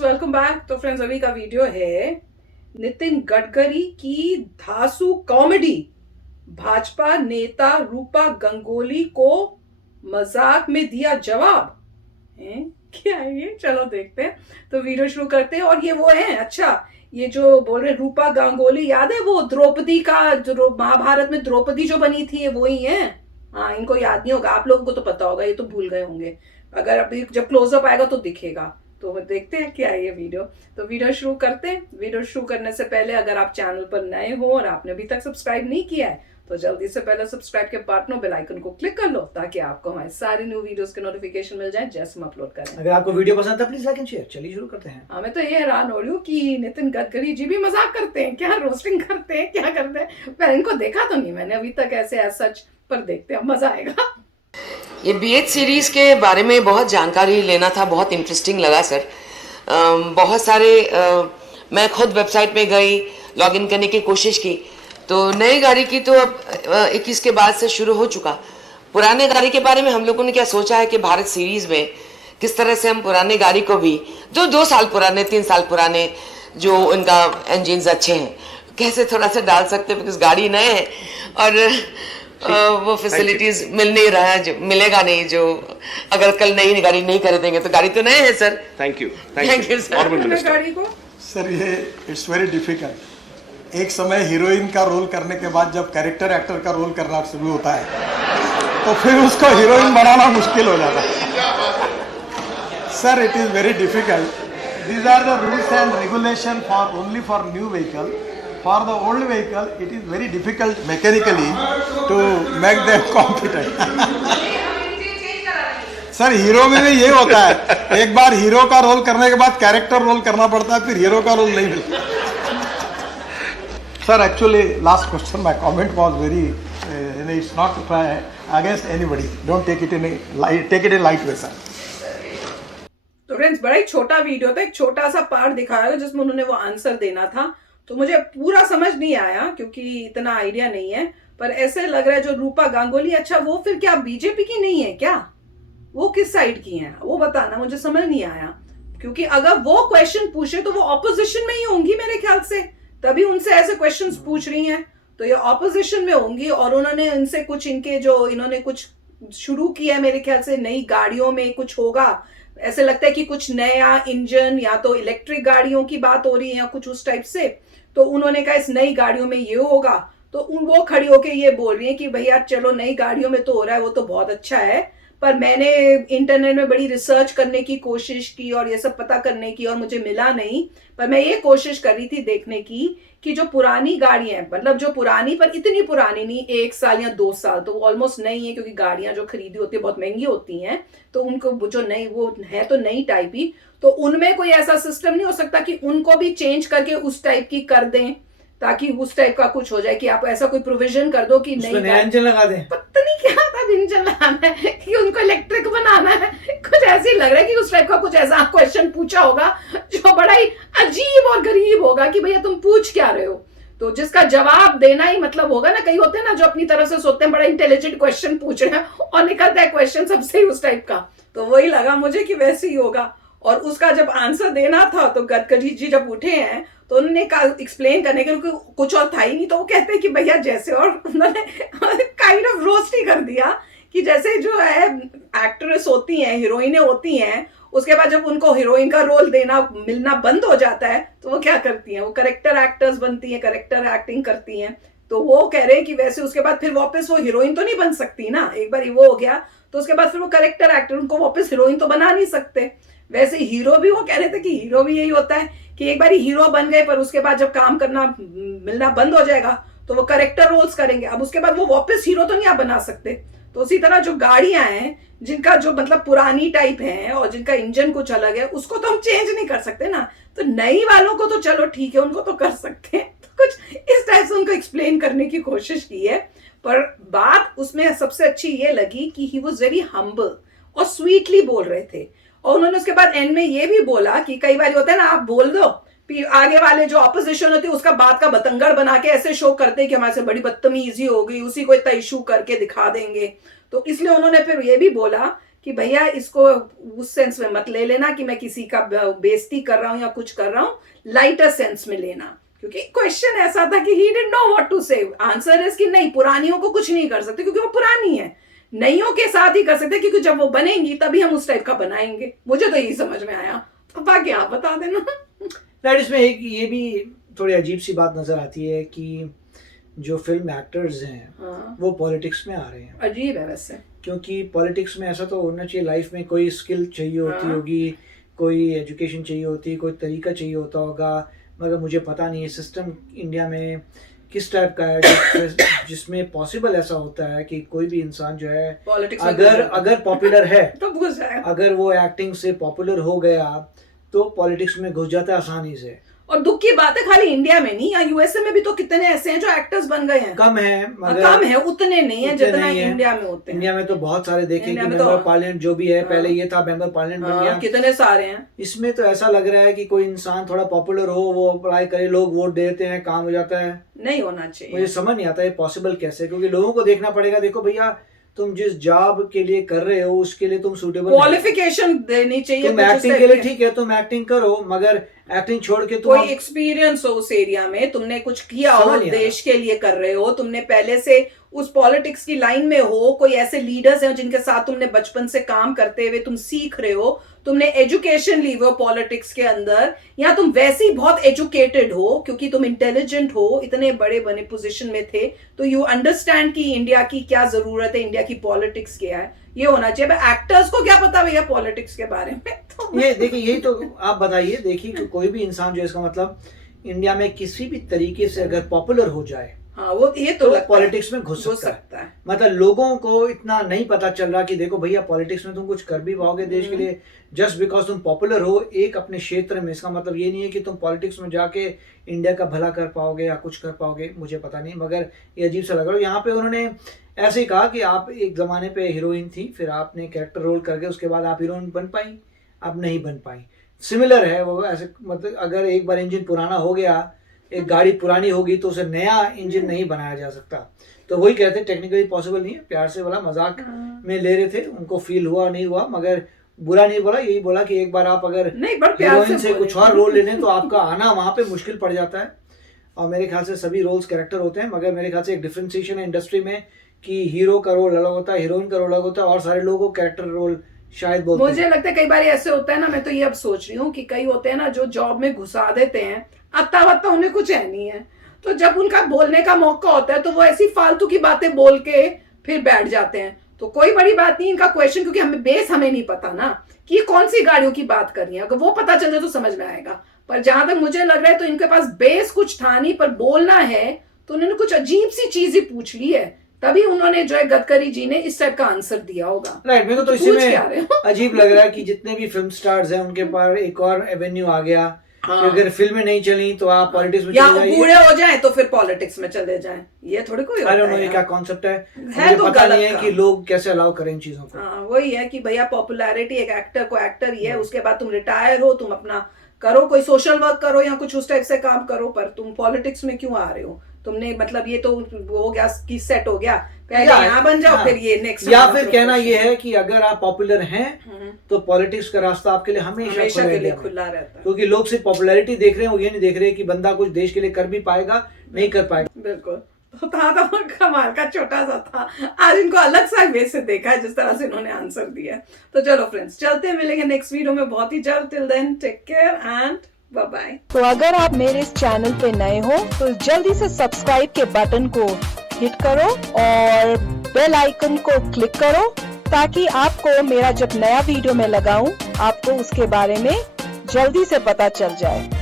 Welcome back. तो friends, अभी का वीडियो है नितिन गडकरी की धांसू कॉमेडी। भाजपा नेता रूपा गंगोली को मजाक में दिया जवाब। हैं? क्या है ये? चलो देखते हैं। तो वीडियो शुरू करते हैं। और ये वो है, अच्छा, ये जो बोल रहे रूपा गांगुली, याद है वो द्रौपदी का, जो महाभारत में द्रौपदी जो बनी थी, ये वो ही है। हाँ, इनको याद नहीं होगा, आप लोगों को तो पता होगा, ये तो भूल गए होंगे। अगर अभी जब क्लोजअप आएगा तो दिखेगा। तो देखते हैं क्या है ये वीडियो। तो वीडियो शुरू करते हैं। वीडियो शुरू करने से पहले अगर आप चैनल पर नए हो और आपने अभी तक सब्सक्राइब नहीं किया है तो जल्दी से पहले सब्सक्राइब के बटन बेल आइकन को क्लिक कर लो ताकि आपको हमारे सारे न्यू वीडियोस के नोटिफिकेशन मिल जाए जैसे हम अपलोड करें। अगर आपको वीडियो पसंद है प्लीज लाइक एंड शेयर। चलिए शुरू करते हैं। हाँ, मैं तो ये हैरान हो रही हूँ कि नितिन गडकरी जी भी मजाक करते हैं क्या, रोस्टिंग करते हैं, क्या करते हैं। मैं इनको देखा तो नहीं मैंने अभी तक ऐसे एज सच, पर देखते हैं, मजा आएगा। ये बीएच सीरीज के बारे में बहुत जानकारी लेना था, बहुत इंटरेस्टिंग लगा सर। बहुत सारे मैं खुद वेबसाइट में गई, लॉगिन करने की कोशिश की, तो नई गाड़ी की तो अब 21 के बाद से शुरू हो चुका। पुराने गाड़ी के बारे में हम लोगों ने क्या सोचा है कि भारत सीरीज में किस तरह से हम पुराने गाड़ी को भी, जो 2 साल पुराने 3 साल पुराने जो उनका इंजिन्स अच्छे हैं, कैसे थोड़ा सा डाल सकते हैं, बिकॉज गाड़ी नए है और वो फैसिलिटीज मिल नहीं रहा है, जो मिलेगा नहीं, जो अगर कल नई गाड़ी नहीं खरीदेंगे तो गाड़ी तो नए है सर। थैंक यू सर गाड़ी को सर ये इट्स वेरी डिफिकल्ट। एक समय हीरोइन का रोल करने के बाद जब कैरेक्टर एक्टर का रोल करना शुरू होता है तो फिर उसको हीरोइन बनाना मुश्किल हो जाता है। Sir it is very difficult. These are the rules and regulation for only for new vehicle. For the old vehicle, it is very difficult mechanically to make them competent. Sir hero में भी ये होता है, एक बार hero का role करने के बाद कैरेक्टर रोल करना पड़ता है, फिर हीरो का रोल नहीं मिलता। Sir actually last question my comment was very, it's not against anybody, don't take it in light way sir. तो फ्रेंड्स, बड़ा ही छोटा वीडियो था, एक छोटा सा पार्ट दिखाया जिसमें उन्होंने वो आंसर देना था। तो मुझे पूरा समझ नहीं आया क्योंकि इतना आइडिया नहीं है, पर ऐसे लग रहा है जो रूपा गांगुली, अच्छा वो फिर क्या बीजेपी की नहीं है क्या? वो किस साइड की हैं वो बताना, मुझे समझ नहीं आया। क्योंकि अगर वो क्वेश्चन पूछे तो वो ऑपोजिशन में ही होंगी मेरे ख्याल से, तभी उनसे ऐसे क्वेश्चंस पूछ रही हैं। तो ये ऑपोजिशन में होंगी और उन्होंने इनसे कुछ, इनके जो इन्होंने कुछ शुरू किया है मेरे ख्याल से, नई गाड़ियों में कुछ होगा। ऐसे लगता है कि कुछ नया इंजन या तो इलेक्ट्रिक गाड़ियों की बात हो रही है या कुछ उस टाइप से। तो उन्होंने कहा इस नई गाड़ियों में ये होगा, तो वो खड़ी होके ये बोल रही है कि भैया चलो नई गाड़ियों में तो हो रहा है, वो तो बहुत अच्छा है, पर मैंने इंटरनेट में बड़ी रिसर्च करने की कोशिश की और ये सब पता करने की और मुझे मिला नहीं। पर मैं ये कोशिश कर रही थी देखने की कि जो पुरानी गाड़ियां, मतलब जो पुरानी पर इतनी पुरानी नहीं, 1 साल या 2 साल तो ऑलमोस्ट नई है, क्योंकि गाड़ियां जो खरीदी होती है बहुत महंगी होती हैं, तो उनको जो नई वो है तो नई टाइप ही, तो उनमें कोई ऐसा सिस्टम नहीं हो सकता कि उनको भी चेंज करके उस टाइप की कर दें, ताकि उस टाइप का कुछ हो जाए कि आप ऐसा कोई प्रोविजन कर दो कि नया इंजन लगा दें। पता नहीं क्या था इंजन लगाना है कि उनको इलेक्ट्रिक बनाना है, कुछ ऐसे ही लग रहा है कि उस टाइप का कुछ ऐसा क्वेश्चन पूछा होगा जो बड़ा ही अजीब और गरीब होगा कि भैया तुम पूछ क्या रहे हो, तो जिसका जवाब देना ही मतलब होगा ना। कई होते हैं ना जो अपनी तरफ से सोचते हैं बड़ा इंटेलिजेंट क्वेश्चन पूछ रहे हैं और निकलता है क्वेश्चन सबसे ही उस टाइप का, तो वही लगा मुझे कि वैसे ही होगा। और उसका जब आंसर देना था तो गडकरी जी जब उठे हैं तो उन्होंने एक्सप्लेन करने के लिए कुछ और था ही नहीं, तो वो कहते हैं कि भैया जैसे, और उन्होंने काइंड ऑफ रोस्ट ही कर दिया कि जैसे जो है एक्ट्रेस होती हैं, हीरोइनें होती हैं, उसके बाद जब उनको हीरोइन का रोल देना मिलना बंद हो जाता है तो वो क्या करती हैं, वो करेक्टर एक्टर्स बनती हैं, करेक्टर एक्टिंग करती हैं। तो वो कह रहे हैं कि वैसे उसके बाद फिर वापस वो हीरोइन तो नहीं बन सकती ना, एक बार वो हो गया तो उसके बाद फिर वो करेक्टर एक्टर, उनको वापस हीरोइन तो बना नहीं सकते। वैसे हीरो भी, वो कह रहे थे कि हीरो भी यही होता है कि एक बार हीरो बन गए पर उसके बाद जब काम करना मिलना बंद हो जाएगा तो वो करेक्टर रोल्स करेंगे, अब उसके बाद वो वापस हीरो तो नहीं आप बना सकते। तो उसी तरह जो गाड़ियां हैं जिनका जो मतलब पुरानी टाइप है और जिनका इंजन कुछ अलग है, उसको तो हम चेंज नहीं कर सकते ना, तो नई वालों को तो चलो ठीक है, उनको तो कर सकते हैं। तो कुछ इस टाइप से उनको एक्सप्लेन करने की कोशिश की है, पर बात उसमें सबसे अच्छी ये लगी कि ही वॉज वेरी हम्बल और स्वीटली बोल रहे थे। और उन्होंने उसके बाद एंड में ये भी बोला कि कई बार होता है ना, आप बोल दो आगे वाले जो ऑपोजिशन होती है उसका बात का बतंगड़ बना के ऐसे शो करते हैं कि हमारे से बड़ी बदतमीजी हो गई, उसी को इतना इशू करके दिखा देंगे। तो इसलिए उन्होंने फिर ये भी बोला कि भैया इसको उस सेंस में मत ले लेना कि मैं किसी का बेइज्जती कर रहा हूँ या कुछ कर रहा हूँ, लाइटर सेंस में लेना, क्योंकि क्वेश्चन ऐसा था कि he didn't know what to say. Answer is कि नहीं, पुरानियों को कुछ नहीं कर सकते क्योंकि वो पुरानी है, नईयों के साथ ही कर सकते क्योंकि जब वो बनेंगी तभी हम उस टाइप का बनाएंगे। मुझे तो यही समझ में आया, तो बाकी आप बता देना। राइट, इसमें एक ये भी थोड़ी अजीब सी बात नजर आती है कि जो फिल्म एक्टर्स हैं हाँ, वो पॉलिटिक्स में आ रहे हैं, अजीब है वैसे। क्योंकि पॉलिटिक्स में ऐसा तो होना चाहिए, लाइफ में कोई स्किल चाहिए होती हाँ। होगी, कोई एजुकेशन चाहिए होती, कोई तरीका चाहिए होता होगा, मगर मुझे पता नहीं है सिस्टम इंडिया में किस टाइप का है जिसमें पॉसिबल ऐसा होता है कि कोई भी इंसान जो है पॉलिटिक्स अगर पॉपुलर है, तो घुस जाए, अगर वो एक्टिंग से पॉपुलर हो गया तो पॉलिटिक्स में घुस जाता है आसानी से। और दुख की बात है खाली इंडिया में नहीं, या यूएसए में भी तो कितने ऐसे हैं जो एक्टर्स बन गए हैं। कम है मगर कम है, उतने नहीं है उतने जितना नहीं है। इंडिया में होते हैं। इंडिया में तो बहुत सारे देखे कि इंडिया में मेंबर तो- ऑफ पार्लियामेंट जो भी है, हाँ। पहले ये था मेंबर पार्लियामेंट बन हाँ, गया। कितने सारे हैं। इसमें तो ऐसा लग रहा है कि कोई इंसान थोड़ा पॉपुलर हो, वो अप्लाई करे, लोग वोट देते हैं, काम हो जाता है। नहीं होना चाहिए। मुझे समझ नहीं आता है पॉसिबल कैसे, क्योंकि लोगों को देखना पड़ेगा, देखो भैया तुम जिस जॉब के लिए कर रहे हो उसके लिए तुम सूटेबल, क्वालिफिकेशन देनी चाहिए। तुम कुछ एक्टिंग उस के लिए टाइप ठीक है, तुम एक्टिंग करो, मगर एक्टिंग छोड़ के तुम कोई एक्सपीरियंस हो उस एरिया में, तुमने कुछ किया हो, समझ नहीं आ रहा। देश के लिए कर रहे हो, तुमने पहले से उस पॉलिटिक्स की लाइन में हो, कोई ऐसे लीडर्स हैं जिनके साथ तुमने बचपन से काम करते हुए तुम सीख रहे हो, तुमने एजुकेशन ली हो पॉलिटिक्स के अंदर, या तुम वैसे ही बहुत एजुकेटेड हो क्योंकि तुम इंटेलिजेंट हो, इतने बड़े बने पोजीशन में थे, तो यू अंडरस्टैंड कि इंडिया की क्या जरूरत है, इंडिया की पॉलिटिक्स क्या है, ये होना चाहिए। एक्टर्स को क्या पता भैया पॉलिटिक्स के बारे में। तो ये देखिए, यही तो आप बताइए, देखिए कि कोई भी इंसान जो है, इसका मतलब इंडिया में किसी भी तरीके से अगर पॉपुलर हो जाए हाँ, वो ये तो तो लगता है, पॉलिटिक्स में घुस सकता है। मतलब लोगों को इतना नहीं पता चल रहा कि देखो भैया पॉलिटिक्स में तुम कुछ कर भी पाओगे देश के लिए जस्ट बिकॉज तुम पॉपुलर हो एक अपने क्षेत्र में। इसका मतलब ये नहीं है कि तुम पॉलिटिक्स में जाके इंडिया का भला कर पाओगे या कुछ कर पाओगे, मुझे पता नहीं, मगर ये अजीब सा लग रहा है। यहाँ पे उन्होंने ऐसे ही कहा कि आप एक ज़माने पे हीरोइन थी, फिर आपने कैरेक्टर रोल करके उसके बाद आप हीरोइन बन पाई, अब नहीं बन पाई। सिमिलर है वो, ऐसे मतलब अगर एक बार इंजन पुराना हो गया, एक गाड़ी पुरानी होगी तो उसे नया इंजन नहीं बनाया जा सकता। तो वही कहते हैं टेक्निकली पॉसिबल नहीं है, प्यार से बोला, मजाक में ले रहे थे, उनको फील हुआ नहीं हुआ, मगर बुरा नहीं बोला, यही बोला कि एक बार आप अगर नहीं, पर प्यार हीरोइन से बोले। कुछ और रोल ले लें तो आपका आना वहाँ पे मुश्किल पड़ जाता है। और मेरे ख्याल से सभी रोल्स कैरेक्टर होते हैं, मगर मेरे ख्याल से एक डिफ्रेंसिएशन है इंडस्ट्री में कि हीरो का रोल अलग होता है, हीरोइन का रोल अलग होता है, और सारे लोगों को कैरेक्टर रोल शायद बोलते हैं। मुझे लगता है कई बार ऐसे होता है ना, मैं तो ये अब सोच रही हूँ कि कई होते हैं ना जो जॉब में घुसा देते हैं, अत्ता वत्ता उन्हें कुछ है नहीं है, तो जब उनका बोलने का मौका होता है तो वो ऐसी फालतू की बातें बोल के फिर बैठ जाते हैं। तो कोई बड़ी बात नहीं इनका क्वेश्चन, क्योंकि हमें बेस हमें नहीं पता ना कि ये कौन सी गाड़ियों की बात कर रही है, अगर वो पता चल जाए तो समझ में आएगा। पर जहां तक मुझे लग रहा है तो इनके पास बेस कुछ था नहीं, पर बोलना है तो उन्होंने कुछ अजीब सी चीज ही पूछ ली है, तभी उन्होंने जो है गडकरी जी ने इस टाइप का आंसर दिया होगा। राइट, मेरे को तो इसी पूछ क्या रहे में हो? अजीब लग रहा है कि जितने भी फिल्म स्टार्स हैं उनके पास एक और एवेन्यू आ गया। हाँ। कि अगर फिल्में नहीं चली तो आप पॉलिटिक्स में या चले जाइए। बूढ़े हो जाए तो फिर पॉलिटिक्स में चले जाएं, ये थोड़ी कोई होता आई डोंट नो है ये यार। क्या कॉन्सेप्ट है, है मुझे तो पता गलत नहीं है काम। कि लोग कैसे अलाउ करें इन चीजों को। हाँ, वही है कि भैया पॉपुलैरिटी एक एक्टर को एक्टर ही है, उसके बाद तुम रिटायर हो, तुम अपना करो, कोई सोशल वर्क करो या कुछ उस टाइप से काम करो, पर तुम पॉलिटिक्स में क्यों आ रहे हो? तुमने मतलब ये तो हो गया कि सेट हो गया, पहले यहाँ बन जाओ, हाँ। फिर ये नेक्स्ट। या फिर कहना ये है कि अगर आप पॉपुलर हैं तो पॉलिटिक्स का रास्ता आपके लिए हमेशा हमेशा के लिए खुला है। खुला रहता है। क्योंकि लोग सिर्फ पॉपुलैरिटी देख रहे हैं, वो ये नहीं देख रहे कि बंदा कुछ देश के लिए कर भी पाएगा नहीं कर पाएगा। बिल्कुल, तो था तो कमाल का छोटा सा था, आज इनको अलग सा वे से देखा है जिस तरह से इन्होंने आंसर दिया है। तो चलो फ्रेंड्स, चलते हैं, मिलेंगे नेक्स्ट वीडियो में बहुत ही जल्द। Till then take care and bye bye. तो अगर आप मेरे इस चैनल पे नए हो तो जल्दी से सब्सक्राइब के बटन को हिट करो और बेल आइकन को क्लिक करो, ताकि आपको मेरा जब नया वीडियो मैं लगाऊं आपको उसके बारे में जल्दी से पता चल जाए।